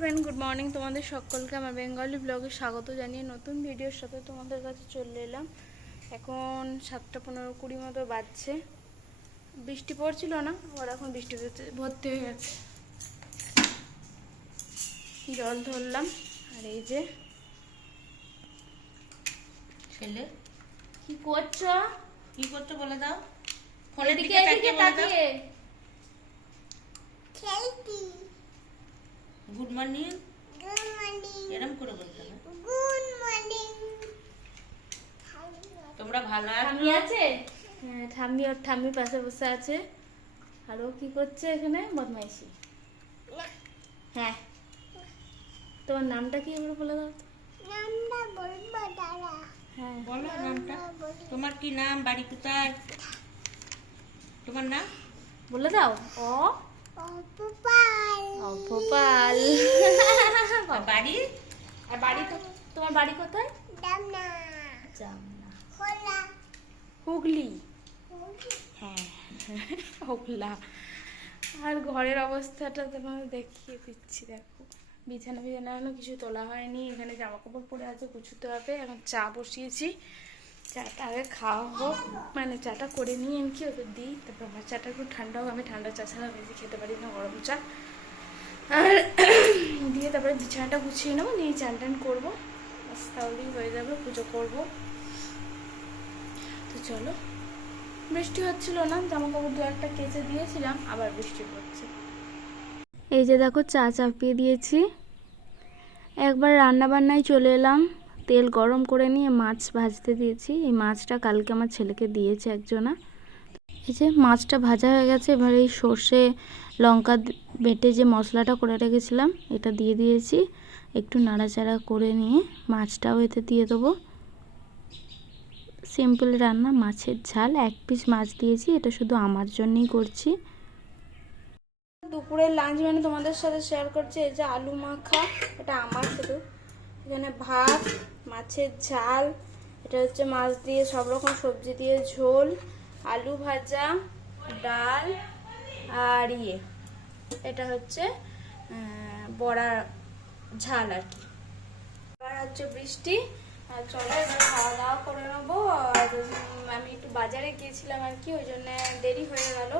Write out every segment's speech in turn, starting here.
Friend, good morning. তোমাদের সকলকে আমার বেঙ্গলি ব্লগে স্বাগত জানিয়ে নতুন ভিডিওর সাথে তোমাদের কাছে চলে এলাম। এখন 7:15-20 মতো বাজছে। বৃষ্টি পড়ছিল না, আবার এখন বৃষ্টি ভর্তি হয়ে গেছে। জল ধরলাম। আর এই যে ছেলে কি করছো? কি করছো বলে দাও। ফোনের দিকে তাকিয়ে খেলতি। Good morning. গুড মর্নিং এরকম করে বলতে হবে। Good morning. তোমরা ভালো আছো? ঠাম্মি আছে? হ্যাঁ, ঠাম্মি ওর ঠাম্মি পাশে বসে আছে। আর ও কি করছে এখানে? বদমাইশি। হ্যাঁ, তোমার নামটা কি এবার বলে দাও। নামটা বলবো দাঁড়া। হ্যাঁ বলো নামটা। তোমার কি নাম, বাড়ি কোথায়? তোমার নাম বলে দাও। অপপাল। অপপাল। বাড়ি? আর বাড়ি তো তোমার বাড়ি কোথায়? জামনা। জামনা। খোলা। হুগলি। হ্যাঁ, হুগলা। আর ঘরের অবস্থাটা তোমাকে দেখিয়ে দিচ্ছি। দেখো, বিছানা এখনো কিছু তোলা হয়নি। এখানে জামা কাপড় পরে আছে, গুছোতে হবে। এখন চা বসিয়েছি। চাটা আগে খাওয়া হোক, মানে চাটা করে নিয়ে এমকি ওদের দিই, তারপর আমার চাটা একটু ঠান্ডা হোক। আমি ঠান্ডা চা ছাড়া বেশি খেতে পারি না, গরম চা। আর দিয়ে তারপরে বিছানাটা গুছিয়ে নেবো, নিয়ে চান টান করবো, বাস তাহলেই হয়ে যাবে। পুজো করবো। তো চলো। বৃষ্টি হচ্ছিল না, জামা কাপড় দু একটা কেচে দিয়েছিলাম, আবার বৃষ্টি পড়ছে। এই যে দেখো, চা চাপিয়ে দিয়েছি। একবার রান্না বান্নায় চলে এলাম। তেল গরম করে নিয়ে মাছ ভাজতে দিয়েছি। এই মাছটা কালকে আমার ছেলেকে দিয়েছে একজনা। এই যে মাছটা ভাজা হয়ে গেছে। এবার এই সর্ষে লঙ্কা বেটে যে মশলাটা করে রেখেছিলাম, এটা দিয়ে দিয়েছি। একটু নাড়াচাড়া করে নিয়ে মাছটাও এতে দিয়ে দেবো। সিম্পল রান্না, মাছের ঝাল। 1 পিস মাছ দিয়েছি, এটা শুধু আমার জন্যই করছি। দুপুরের লাঞ্চ মেনু তোমাদের সাথে শেয়ার করছি। এই যে আলু মাখা, এটা আমার শুধু। এখানে ভাত, মাছের ঝাল, এটা হচ্ছে মাছ দিয়ে সব রকম সবজি দিয়ে ঝোল, আলু ভাজা, ডাল, আর এটা হচ্ছে বড়া ঝাল আর কি। এবার হচ্ছে বৃষ্টি। আর চলো এবার খাওয়া দাওয়া করে নেবো। আর আমি একটু বাজারে গিয়েছিলাম আর কি, ওই জন্য দেরি হয়ে গেল।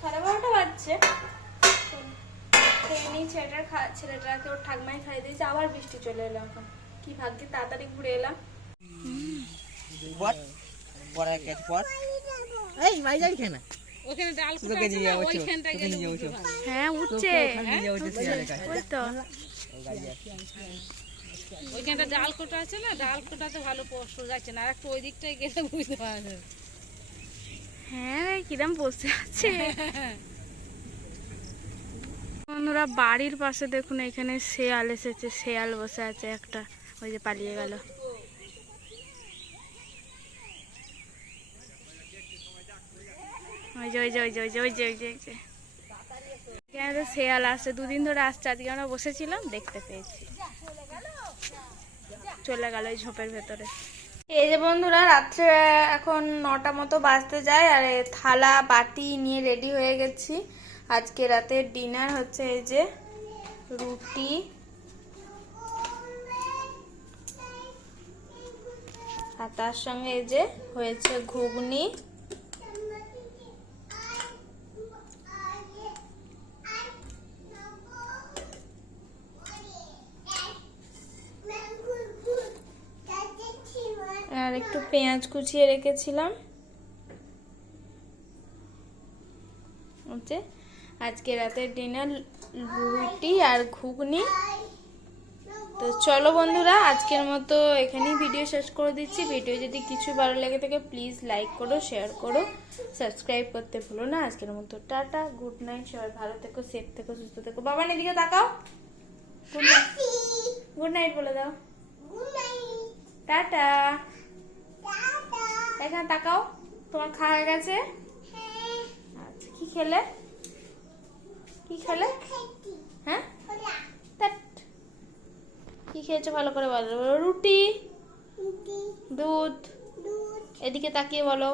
12:30 বাজছে। খেয়ে নিই। ছেলেটাকে ওর ঠাকমাই খাইয়ে দিয়েছে। আবার বৃষ্টি চলে এলো। এখন কি ভাগ্যে তাড়াতাড়ি ঘুরে এলাম। হ্যাঁ, উঠছে। ওই তো ওইখানটা ডাল কোটা আছে না, ডাল কোটাতে ভালো পোস্ট যাচ্ছে না। আর একটু ওই দিকটাই গেলে বুঝতে পারবে। হ্যাঁ, কিরম বসে আছে। বন্ধুরা, বাড়ির পাশে দেখুন, এখানে শেয়াল এসেছে। শেয়াল বসে আছে একটা, ওই যে পালিয়ে গেল। ওই যে ওই যে ওই যে ওই যে ওই যে ওই যে ওই যে এখানে তো শেয়াল আসছে, 2 দিন ধরে আসছে। আজকে আমরা বসেছিলাম, দেখতে পেয়েছি। চলে গেল এই ঝোপের ভেতরে। এই যে বন্ধুরা, রাত্রে এখন 9টা মতো বাজতে যায়। আর থালা বাটি নিয়ে রেডি হয়ে গেছি। আজকে রাতের ডিনার হচ্ছে এই যে রুটি, আর তার সঙ্গে এই যে হয়েছে ঘুগনি, আর একটু পেঁয়াজ কুচিয়ে রেখেছিলাম। আজকে রাতের ডিনার রুটি আর ঘুগনি। তো চলো বন্ধুরা, আজকের মতো এখানেই ভিডিও শেষ করে দিচ্ছি। ভিডিও যদি কিছু ভালো লেগে থাকে প্লিজ লাইক করো, শেয়ার করো, সাবস্ক্রাইব করতে ভুলো না। আজকের মতো টাটা, গুড নাইট। সবাই ভালো থেকো, সেফ থেকো, সুস্থ থেকো। বাবা এদিকে তাকাও, গুড নাইট বলে দাও। টাটা। এখানে তাকাও, তোমার খাওয়া হয়ে গেছে? আচ্ছা, কি খেলে? কি খেলে? হ্যাঁ, কি খেয়েছো ভালো করে বলো। রুটি, দুধ। এদিকে তাকিয়ে বলো,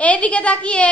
এদিকে তাকিয়ে।